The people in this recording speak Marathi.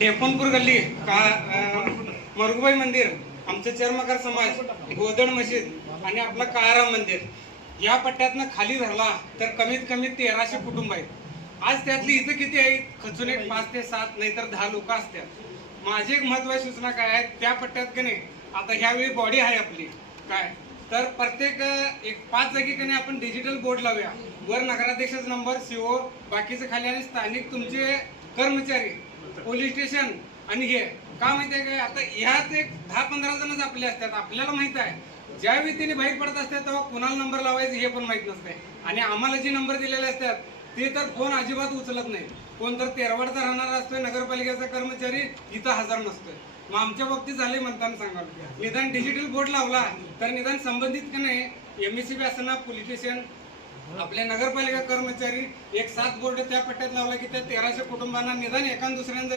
टेपनपूर गल्ली का मरगुबाई मंदिर, आमचं चर्मकार समाज, गोदड मशीद आणि आपलं काळाराम मंदिर या पट्ट्यातनं खाली धरला तर कमीत कमी 1300 कुटुंब आहेत. आज त्यातली इथं किती आहेत? खचून एक 5 ते 7 नाहीतर 10 लोक असतात. माझी एक महत्वाची सूचना काय आहे, त्या पट्ट्यात की नाही आता ह्यावेळी बॉडी आहे आपली काय तर प्रत्येक एक 5 जागी की नाही आपण डिजिटल बोर्ड लावूया. वर नगराध्यक्षाचा नंबर, सीओ, बाकीचे खाली आणि स्थानिक तुमचे कर्मचारी, पोलीस स्टेशन आणि हे का माहिती आहे काय, आता ह्यात एक 10-15 जणच आपले असतात. आपल्याला माहित आहे ज्यावेळी त्यांनी बाहेर पडत असतात तेव्हा कुणाला नंबर लावायचे हे पण माहित नसते. आणि आम्हाला जे नंबर दिलेले असतात ते तर फोन अजिबात उचलत नाही. कोण तर तेरवाडचा राहणारा असतोय, नगरपालिकेचा कर्मचारी इथं हजर नसतोय. मग आमच्या बाबतीत झाले म्हणताना सांगा, निदान डिजिटल बोर्ड लावला तर निदान संबंधित का नाही MSCB असताना पोलीस स्टेशन, आपले नगरपालिका कर्मचारी एक 7 बोर्ड त्या पट्ट्यात लावला की त्या 1300 कुटुंबांना निदान एका दुसऱ्यांदा